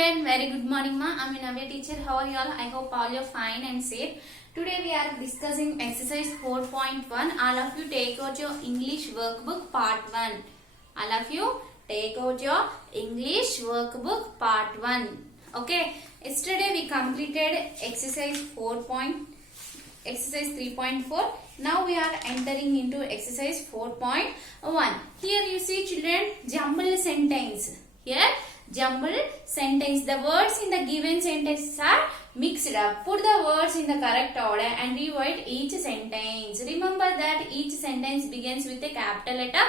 children, very good morning ma. I am Navya teacher. How are you all? I hope all you are fine and safe. Today we are discussing exercise 4.1. All of you take out your English workbook part 1. All of you take out your English workbook part 1. Okay. Yesterday we completed exercise 3.4. Now we are entering into exercise 4.1. Here you see children, jumbled sentence. Here jumbled sentence. The words in the given sentences are mixed up. Put the words in the correct order and rewrite each sentence. Remember that each sentence begins with a capital letter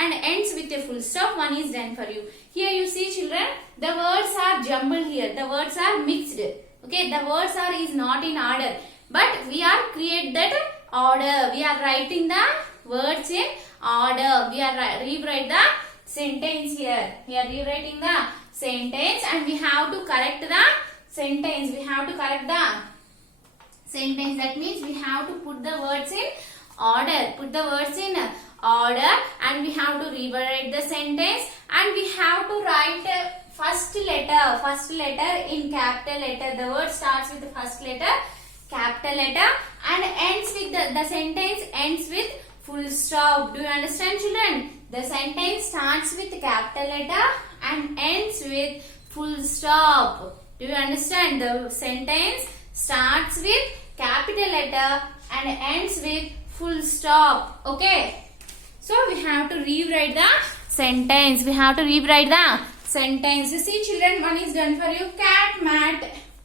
and ends with a full stop. One is done for you. Here you see children, the words are jumbled here. The words are mixed. Okay, the words are is not in order. But we are create that order. We are writing the words in order. We are rewrite the sentence here. We are rewriting the sentence and we have to correct the sentence. We have to correct the sentence. That means we have to put the words in order. Put the words in order and we have to rewrite the sentence and we have to write first letter in capital letter. The word starts with the first letter, capital letter, and ends with the sentence ends with full stop. Do you understand children? The sentence starts with capital letter and ends with full stop. Do you understand? The sentence starts with capital letter and ends with full stop. Okay. So we have to rewrite the sentence. We have to rewrite the sentence. You see children, one is done for you. Cat, mat,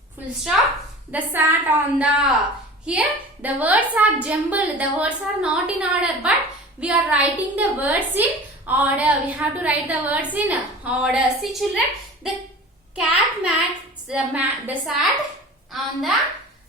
full stop. The sat on the. Here the words are jumbled. The words are not in order, but we are writing the words in order. We have to write the words in order. See children, the cat mat, the sat on the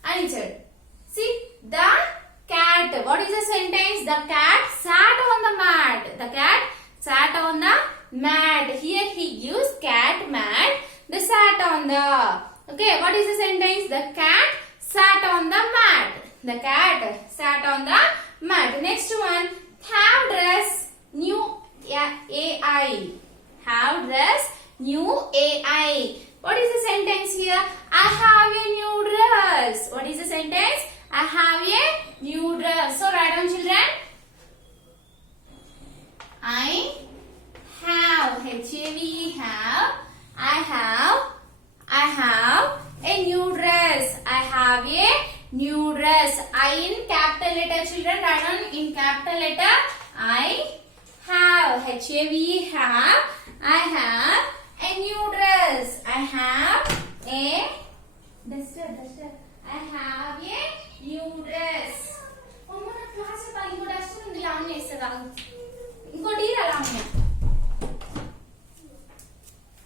answer. See the cat. What is the sentence? The cat sat on the mat. The cat sat on the mat. Here he gives cat mat. The sat on the. Okay, what is the sentence? The cat sat on the mat. The cat sat on the mat. Next one, have dress new AI. Have dress new AI. What is the sentence here? I have a new dress. What is the sentence? I have a new dress. So write down children. I have, H-A-V-E, have. I have a new dress. I have a new dress. I in capital letter children. Write down in capital letter. I have, H-A-V-E, have. I have a new dress. I have a duster. I have a new dress.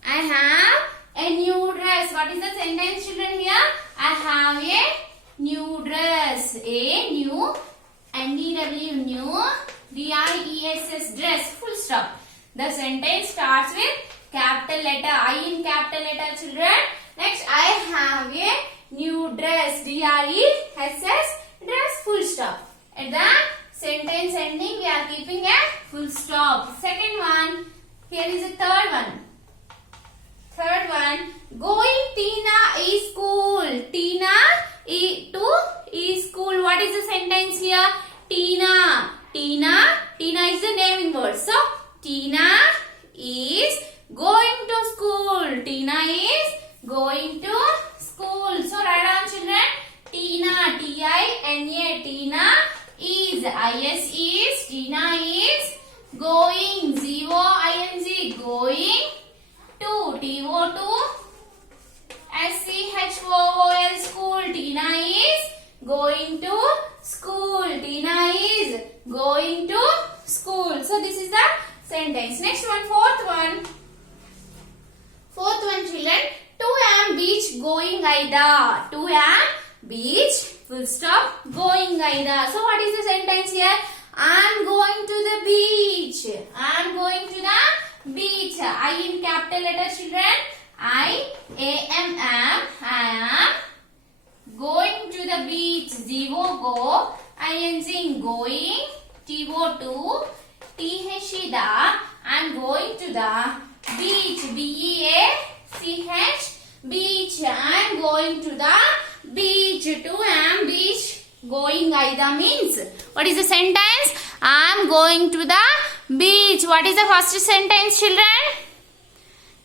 I have a new dress. What is the sentence children here? I have a new dress. A new, N-E-W, new, D-R-E-S-S, dress, full stop. The sentence starts with capital letter. I in capital letter children. Next, I have a new dress. D-R-E-S-S, dress, full stop. At the sentence ending, we are keeping a full stop. Second one, here is the third one. Third one, going Tina is school. Tina is school. What is the sentence here? Tina is the naming word. So, Tina is going to school. Tina is going to school. So, write down children. Tina, T-I-N-A, Tina is, I-S is, Tina is going, Z-O-I-N-G, going to, T-O-2, S-C-H-O-O-L, school. Tina is going to school. Tina is going to school. So, this is the sentence. Next one, fourth one. Fourth one children. To am beach going Aida. To am beach, full stop, going Aida. So what is the sentence here? I am going to the beach. I am going to the beach. I in capital letter children. I am going to the beach. G-O, go. I-N-G, going. T-O, to. T-H-E, the. I am going to the beach. B-E-A-C-H, beach. I am going to the beach. To am beach. Going Aida means. What is the sentence? I am going to the beach. What is the first sentence, children?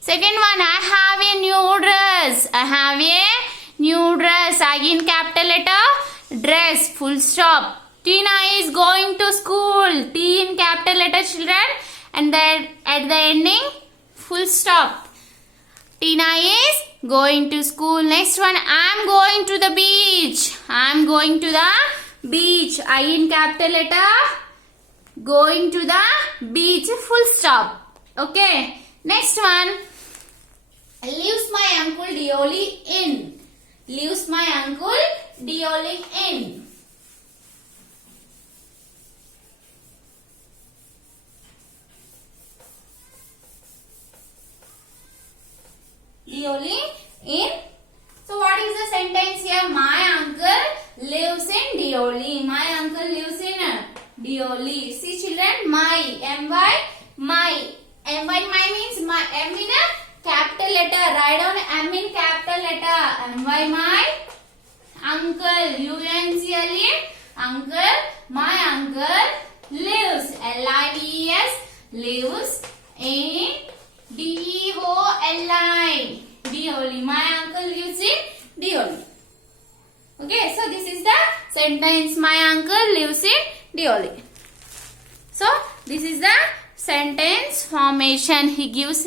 Second one. I have a new dress. I have a new dress. I in capital letter. Dress. Full stop. Tina is going to school. T in capital letter, children. And then at the ending, full stop. Tina is going to school. Next one, I am going to the beach. I am going to the beach. I in capital letter. Going to the beach. Full stop. Okay. Next one. Leaves my uncle Dioli in. Leaves my uncle Dioli in. Dioli in. So what is the sentence here? My uncle lives in Dioli. My uncle lives in Dioli. See children, my, M-Y, my. M-Y, my means my, M in a capital letter. Write down M in capital letter. M-Y, my. Uncle, U-N-C-L-E, uncle. My uncle lives, L-I-V-E-S, lives in D-E-O-L-I. Dioli. My uncle lives in Dioli. Okay, so this is the sentence. My uncle lives in Dioli. So this is the sentence formation. He gives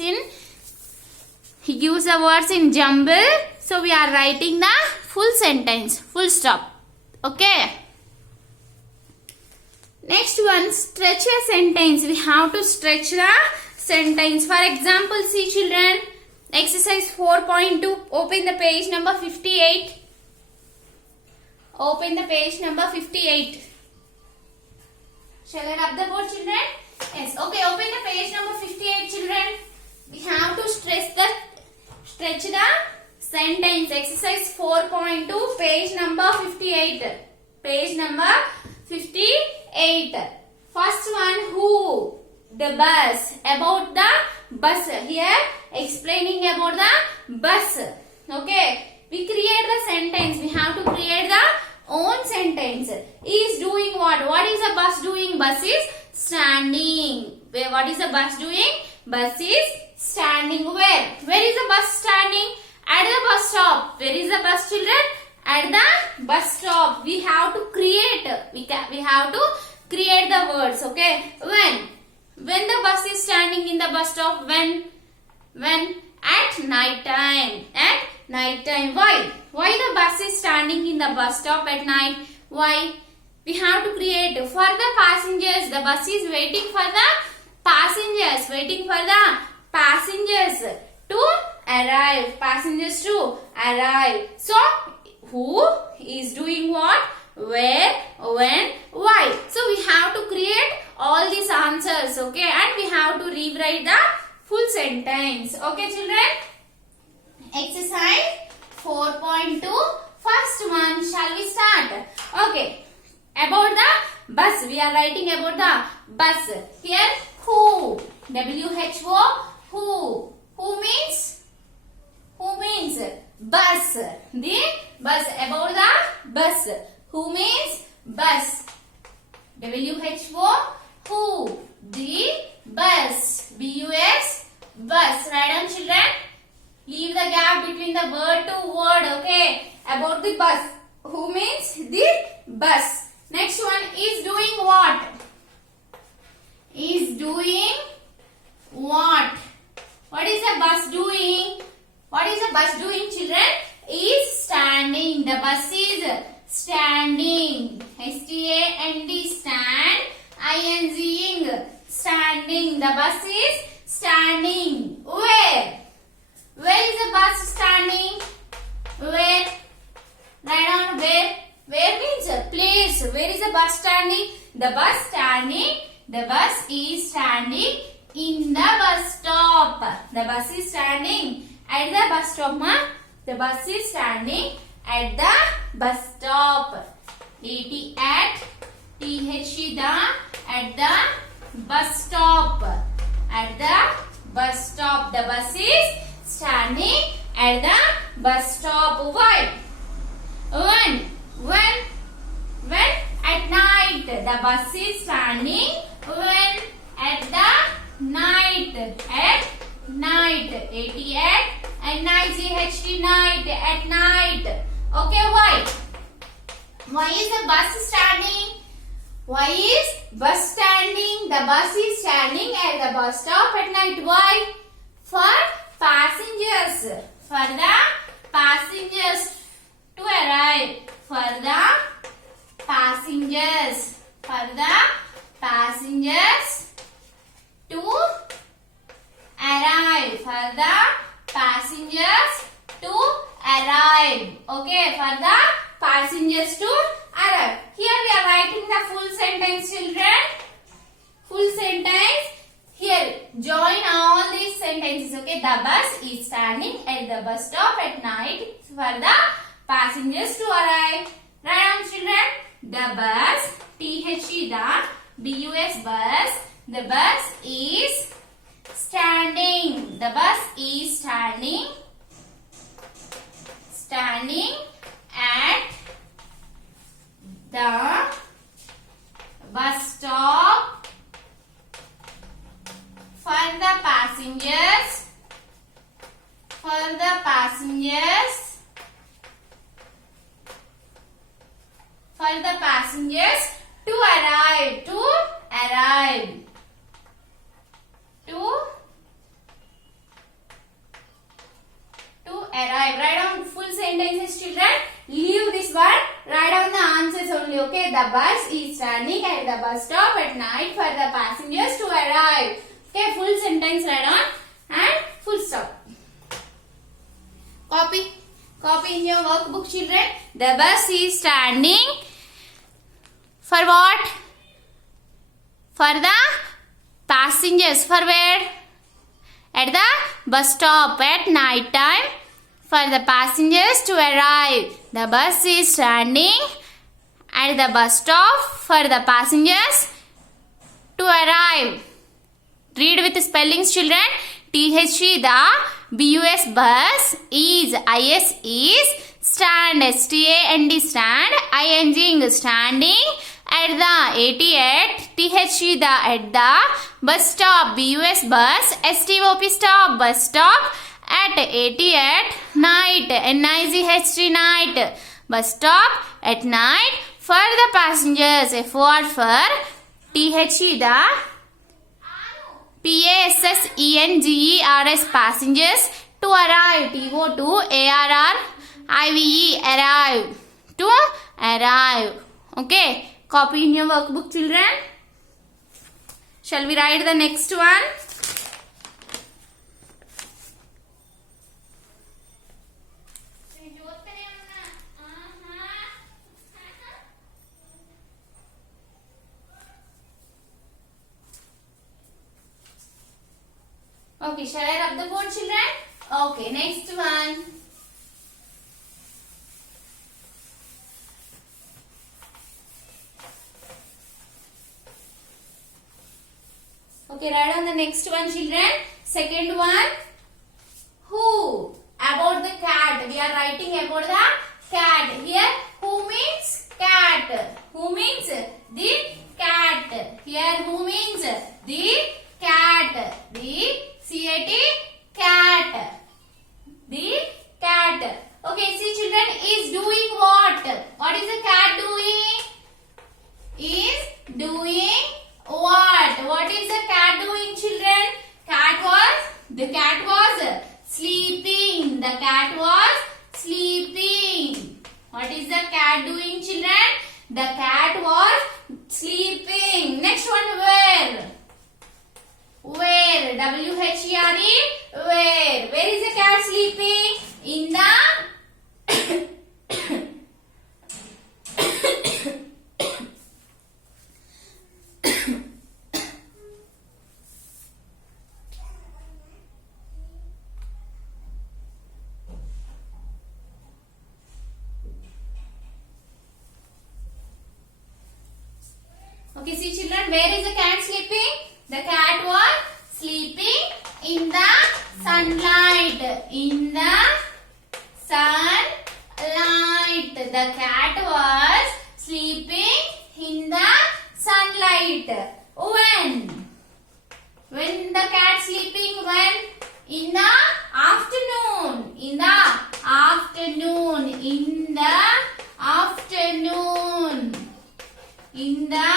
the words in jumble. So we are writing the full sentence. Full stop. Okay. Next one, stretch a sentence. We have to stretch the sentence. For example, see children, exercise 4.2, open the page number 58. Open the page number 58. Shall I rub the board, children? Yes. Okay, open the page number 58, children. We have to stretch the sentence. Exercise 4.2, page number 58. Page number 58. First one, who? The bus. About the bus. Here explaining about the bus. Okay. We create the sentence. We have to create the own sentence. Is doing what? What is the bus doing? Bus is standing. Where? What is the bus doing? Bus is standing. Where? Where is the bus standing? At the bus stop. Where is the bus, children? At the bus stop. We have to create. We have to create the words. Okay. When the bus is standing in the bus stop, when at night time. At night time. Why the bus is standing in the bus stop at night? Why? We have to create for the passengers. The bus is waiting for the passengers. Waiting for the passengers to arrive. Passengers to arrive. So who is doing what? Where? When? Why? So we have to create all these answers. Okay. And we have to rewrite the full sentence. Okay children. Exercise 4.2. First one. Shall we start? Okay. About the bus. We are writing about the bus. Here who. W-H-O. Who. Who means? Who means? Bus. The bus. About the bus. Who means? Bus. W-H-O. Who. The bus. B-U-S. Bus. Write down children. Leave the gap between the word to word. Okay. About the bus. Who means? The bus. Next one is doing what? Is doing what? What is the bus doing? What is the bus doing, children? Is standing. The bus is standing. S-T-A-N-D. Stand. I-N-G-ing. Standing. The bus is standing. Where? Where is the bus standing? Where? Write down where. Where means place. Where is the bus standing? The bus standing. The bus is standing in the bus stop. The bus is standing at the bus stop, ma. The bus is standing at the bus stop. A-T at T-H-E the at the bus stop. At the bus stop. The bus is standing at the bus stop. standing when? At the night. At night. A-T at N-I-G-H-T night. At night. Okay, why? Why is the bus standing? Why is bus standing? The bus is standing at the bus stop at night. Why? For passengers. For the passengers to arrive. For the passengers. For the passengers to arrive. For the passengers to arrive. Okay, for the passengers to arrive. Here we are writing the full sentence, children. Full sentence. Here, join all these sentences. Okay, the bus is standing at the bus stop at night for the passengers to arrive. Write down, children. The bus, T-H-E, the B-U-S bus. The bus is standing. The bus is standing. Standing at the bus stop for the passengers. For the passengers. For the passengers to arrive. To arrive. To arrive. Write down full sentences, children. Leave this one. Write down the answers only. Okay. The bus is standing at the bus stop at night for the passengers to arrive. Okay. Full sentence write down and full stop. Copy. Copy in your workbook, children. The bus is standing for what? For the passengers. For where? At the bus stop at night time for the passengers to arrive. The bus is standing at the bus stop for the passengers to arrive. Read with spellings, children. T-H-E, the B-U-S bus is, I-S is, stand, S-T-A-N-D, stand, I-N-G, standing, at the, A-T at, T-H-E, the, at the, bus stop, B-U-S bus, S-T-O-P stop, bus stop, at, A-T at, night, N-I-G-H-T, night, bus stop, at night, for the passengers, F-O-R for, T-H-E, the, P-A-S-S-E-N-G-E-R-S, passengers, to arrive, T-O-to-A-R-R-I-V-E, arrive, to arrive. Okay, copy in your workbook, children. Shall we write the next one? Okay, shall I rub the board, children? Okay, next one. Okay, write on the next one, children. Second one. Who? About the cat. We are writing about the cat. Here, who means cat. Who means the cat. Here, who means the cat. The C-A-T, cat. The cat. Okay, see, children, is doing what? What is the cat doing? Is doing what? What is the cat doing, children? The cat was sleeping. The cat was sleeping. What is the cat doing, children? The cat was sleeping. Next one, where? Where? W-H-E-R-E. Where? Where is the cat sleeping? In the Okay, see, children, where is the cat sleeping? The cat was sleeping in the sunlight. In the sunlight. The cat was sleeping in the sunlight. sunlight. When? When the cat sleeping? When? In the afternoon. In the afternoon. In the afternoon. In the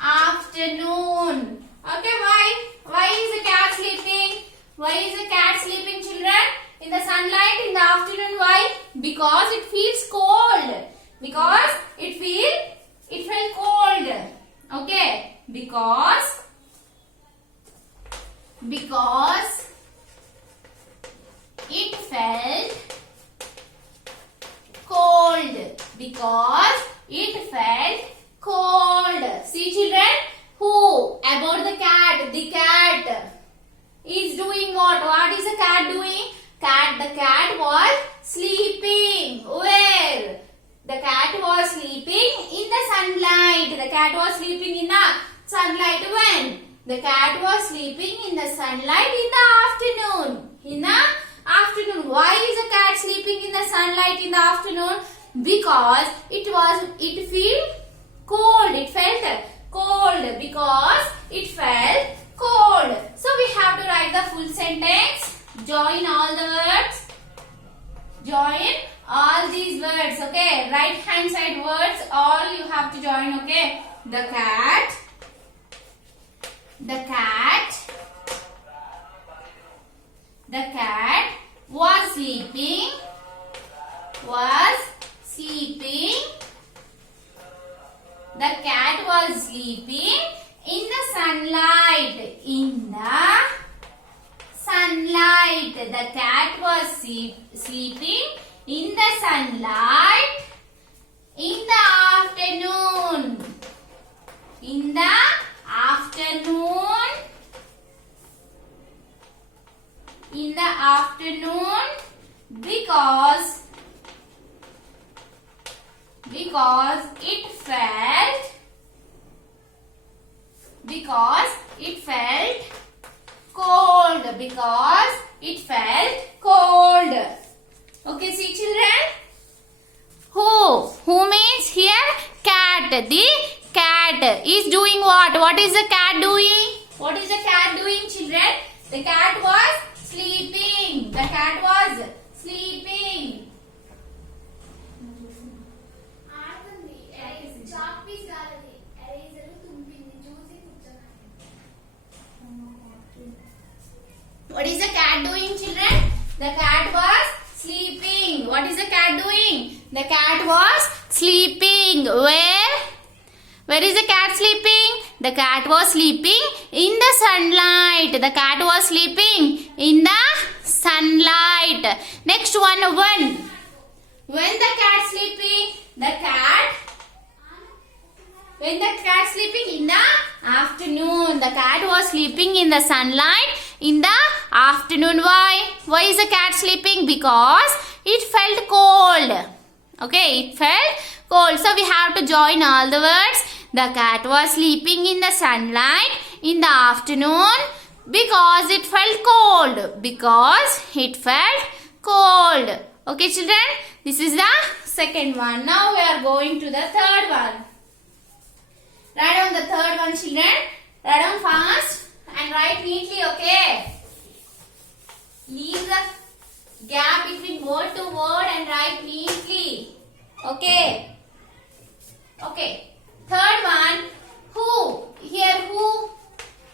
afternoon. Okay, why? Why is the cat sleeping? Why is the cat sleeping, children? In the sunlight in the afternoon. Why? Because it feels cold. Because it felt cold. Okay. Because it felt cold. Because it felt cold. See, children, who? About the cat. The cat is doing what? What is the cat doing? The cat was sleeping. Where? The cat was sleeping in the sunlight. The cat was sleeping in the sunlight. When? The cat was sleeping in the sunlight in the afternoon. In the afternoon. Why is the cat sleeping in the sunlight in the afternoon? Because it felt cold. It felt cold. Because it felt cold. So we have to write the full sentence. Join all the words. Join all these words. Okay. Right hand side words. All you have to join. Okay. The cat was sleeping. The cat was sleeping in the sunlight. In the sunlight. The cat was sleeping in the sunlight in the afternoon. In the afternoon. In the afternoon. Because it felt cold. Because it felt cold. Okay, see, children. Who means here? Cat. The cat is doing what? What is the cat doing? What is the cat doing, children? The cat was sleeping. The cat was sleeping. What is the cat doing, children? The cat was sleeping. What is the cat doing? The cat was sleeping. Where? Where is the cat sleeping? The cat was sleeping in the sunlight. The cat was sleeping in the sunlight. Next one, when? When the cat sleeping? When the cat sleeping in the afternoon. The cat was sleeping in the sunlight in the afternoon. Why? Why is the cat sleeping? Because it felt cold. Okay, it felt cold. So we have to join all the words. The cat was sleeping in the sunlight in the afternoon because it felt cold. Because it felt cold. Okay, children, this is the second one. Now we are going to the third one. Write down the third one, children. Write down fast and write neatly, okay? Leave the gap between word to word and write neatly. Okay? Okay. Third one. Who? Here who?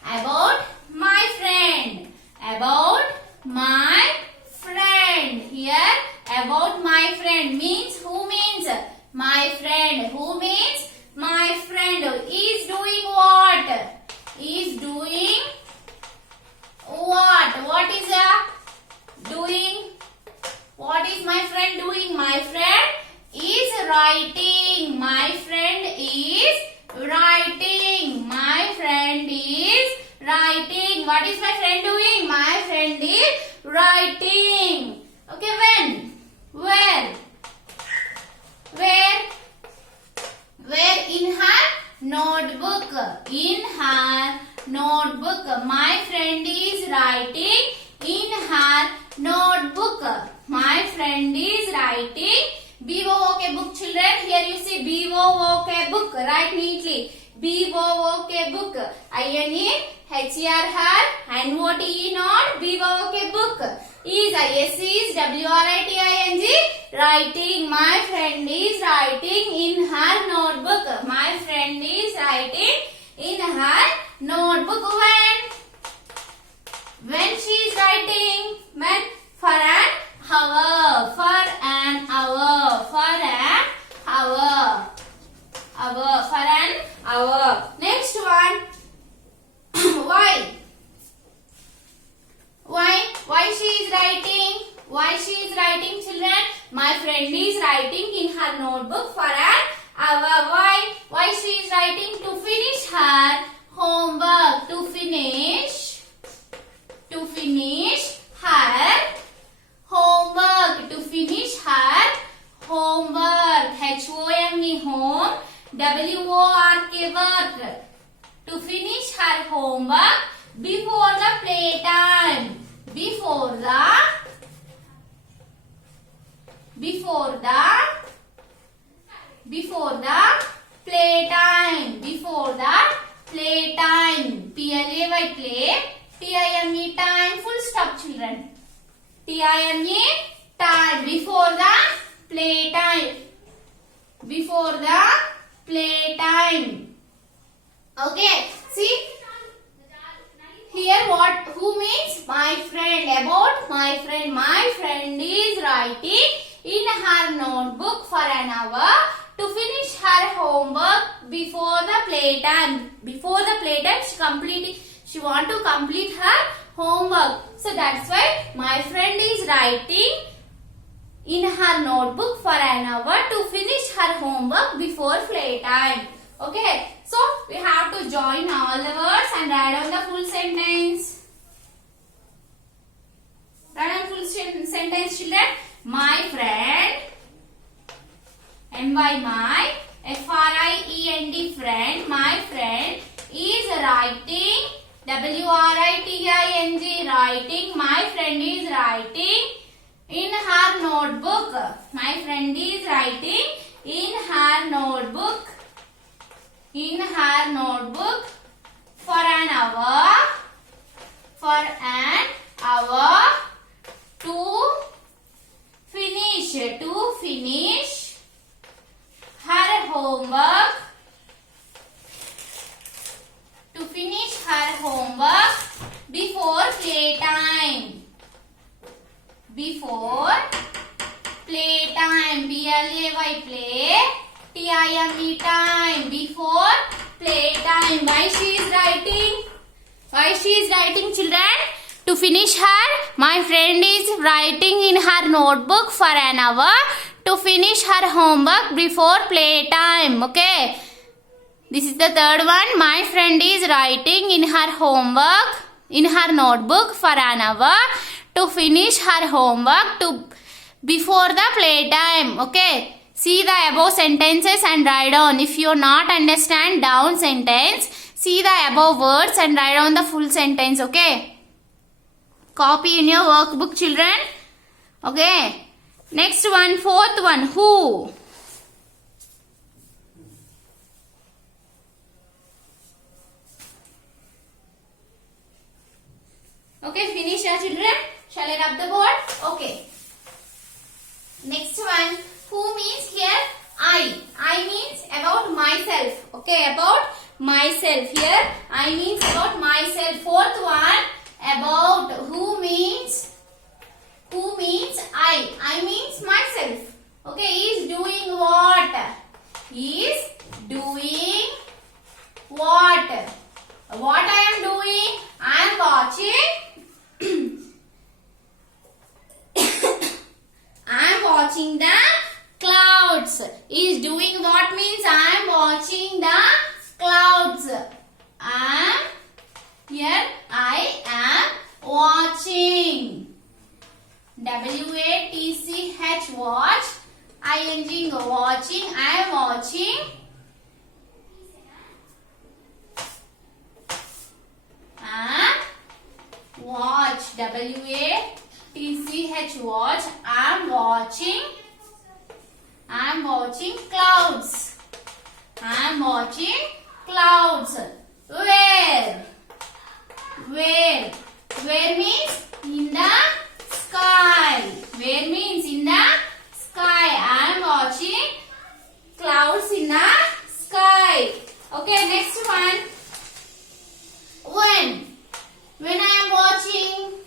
About my friend. About my friend. Here about my friend means who means my friend. Who means my friend. Is doing what? Is doing what? What is doing? What is my friend doing? My friend is writing. My friend is writing. My friend is writing. What is my friend doing? My friend is writing. Okay, when? Where? Where? Where? In her notebook. In her notebook. My friend is writing in her notebook. My friend is writing. B-O-O-K book, children. Here you see B-O-O-K book. Write neatly. B-O-O-K book. I-N-E-H-E-R her, N-O-T-E not, B-O-O-K book. Is I-S-E W-R-I-T-I-N-G, writing. My friend is writing in her notebook. My friend is writing in her notebook. When she is writing, when? For an hour, for an hour, for an hour, hour, for an hour. Next one. Why? Why she is writing? Why she is writing, children? My friend is writing in her notebook for an hour. Why she is writing? To finish her homework. To finish her homework. To finish her homework. H-O-M-E home. W-O-R-K work. To finish her homework before the playtime. Before the playtime. Before the playtime. P-L-A-Y play. T-I-M-E time. Full stop, children. T-I-M-E time. Before the playtime. Before the playtime. Okay. See. Here who means my friend. About my friend. My friend is writing in her notebook for an hour to finish her homework before the playtime. Before the playtime she want to complete her homework. So that's why my friend is writing in her notebook for an hour to finish her homework before playtime. Okay, so we have to join all the words and write down the full sentence. Write down full sentence, children. My friend, M-Y my, F-R-I-E-N-D friend, my friend is writing, W-R-I-T-I-N-G writing, my friend is writing in her notebook. My friend is writing in her notebook. In her notebook for an hour. For an hour to finish her homework. To finish her homework before playtime. Before playtime. B-L-A-Y play. T-I-M-E time. Before playtime. Why she is writing? Why she is writing, children? To finish her, my friend is writing in her notebook for an hour to finish her homework before playtime. Okay. This is the third one. My friend is writing in her homework, in her notebook for an hour to finish her homework before the playtime. Okay. See the above sentences and write down. If you not understand down sentence, see the above words and write down the full sentence. Okay. Copy in your workbook, children. Okay. Next one, fourth one. Who? Okay, finish your children. Shall I rub the board? Okay. Next one. Who means here? I. I means about myself. Okay, about myself. Here, I means about myself. Fourth one, about. Who means I. I means myself. Okay, is doing what? Is doing what? What I am doing? I am watching. I am watching the clouds. Is doing what means I am watching the clouds. Here I am watching. W-A-T-C-H watch. I-N-G watching. I am watching. Watch. W-A-T-C-H watch. I am watching. I am watching clouds. I am watching clouds. Where? Where? Where means in the sky. Where means in the sky. I am watching clouds in the sky. Okay, next one. When I am watching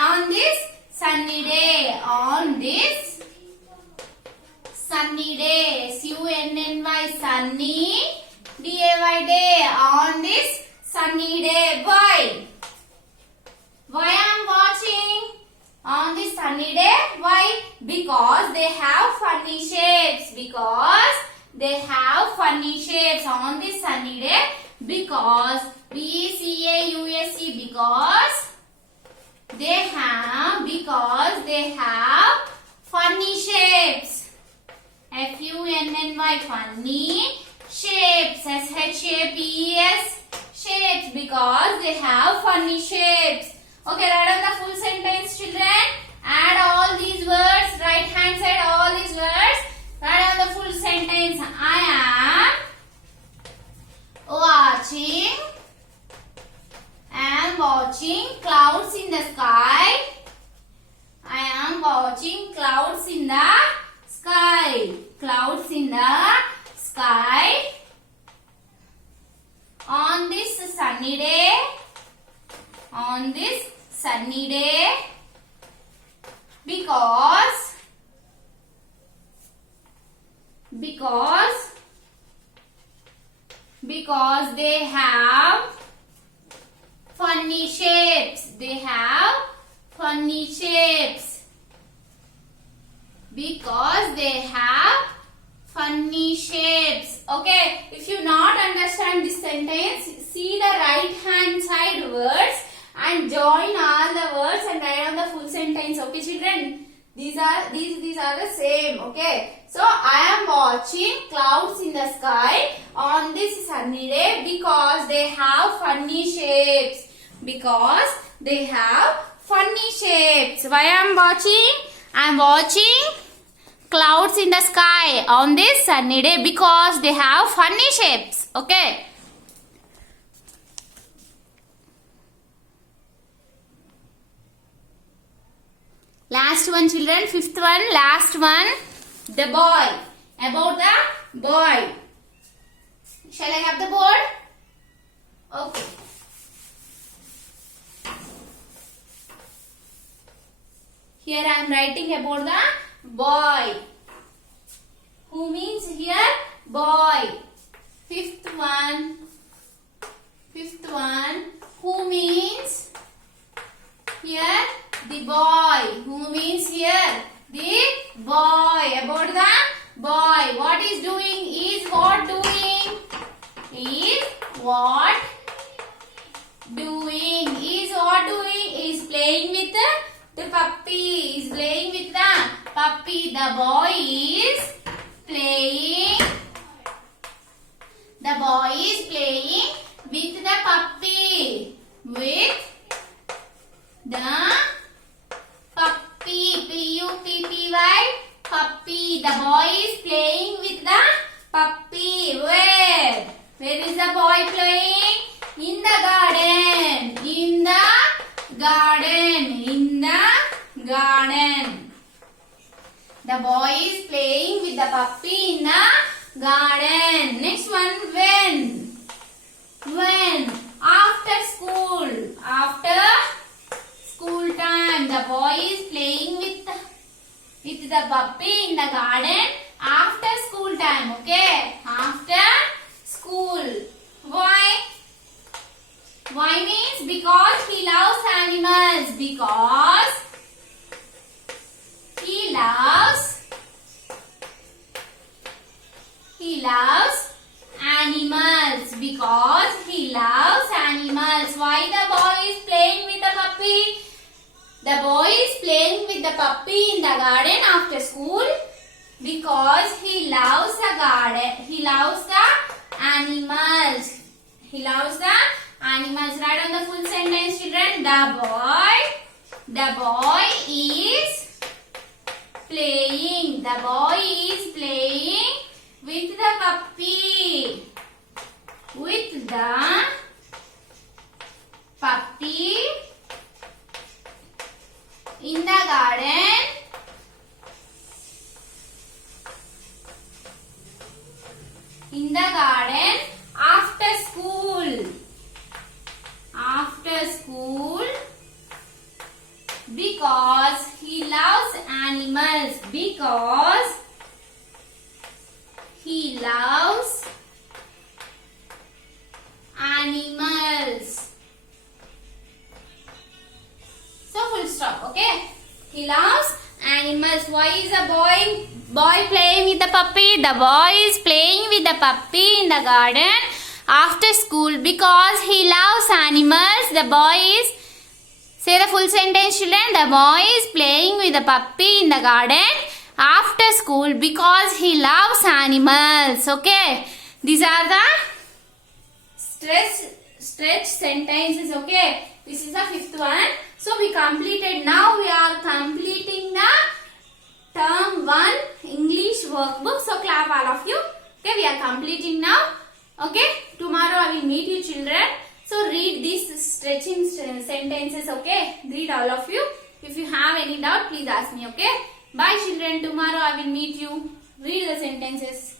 on this sunny day. On this sunny day. sunny sunny day day. On this sunny day. Why I am watching on this sunny day? Why? Because they have funny shapes. Because they have funny shapes on this sunny day. Because BCAUSE. Because they have funny shapes. FUNNY. Funny shapes. SHAPES. Shapes. Because they have funny shapes. Okay, write on the full sentence, children. Add all these words. Right hand side, all these words. Write on the full sentence. I am watching clouds in the sky. I am watching clouds in the sky. Clouds in the sky. On this sunny day. On this sunny day. Because they have funny shapes. They have funny shapes. Because they have funny shapes. Okay, if you not understand this sentence, see the right hand side words and join all the words and write on the full sentence. Okay, children, these are the same. Okay, so I am watching clouds in the sky on this sunny day because they have funny shapes. Because they have funny shapes. Why I am watching? I am watching clouds in the sky on this sunny day because they have funny shapes. Okay. Last one, children. Fifth one. Last one. The boy. About the boy. Shall I have the board? Okay. Here I am writing about the boy. Who means here? Boy. Fifth one. Who means here? The boy. Who means here? The boy. About the boy. What is doing? Is what doing? Is what doing? Is what doing? Is playing with the puppy. Is playing with the puppy. The boy is playing. The boy is playing with the puppy. With the puppy. Puppy. Puppy. The boy is playing with the puppy. Where? Where is the boy playing? In the garden. In the garden. In the garden. The boy is playing with the puppy in the garden. Next one, when? When? After school. After school time. The boy is playing with the puppy in the garden after school time. Okay? After school. Why? Why means because he loves animals. Because he loves animals. Because he loves animals. Why the boy is playing with the puppy? The boy is playing with the puppy in the garden after school because he loves the garden. He loves the animals. He loves the animals. Write on the full sentence, children. The boy is playing. The boy is playing with the puppy. with the puppy in the garden after school because he loves animals so full stop. Okay, he loves animals. Why is a boy playing with the puppy? The boy is playing with the puppy in the garden after school because he loves animals. The boy is, say the full sentence children. The boy is playing with the puppy in the garden after school because he loves animals. Okay, these are the stretch sentences. Okay, this is the fifth one. So we completed. Now we are completing the term 1 English workbook. So clap all of you. Okay, we are completing now. Okay, tomorrow I will meet you children. So read these stretching sentences. Okay, read all of you. If you have any doubt, please ask me. Okay, bye children. Tomorrow I will meet you. Read the sentences.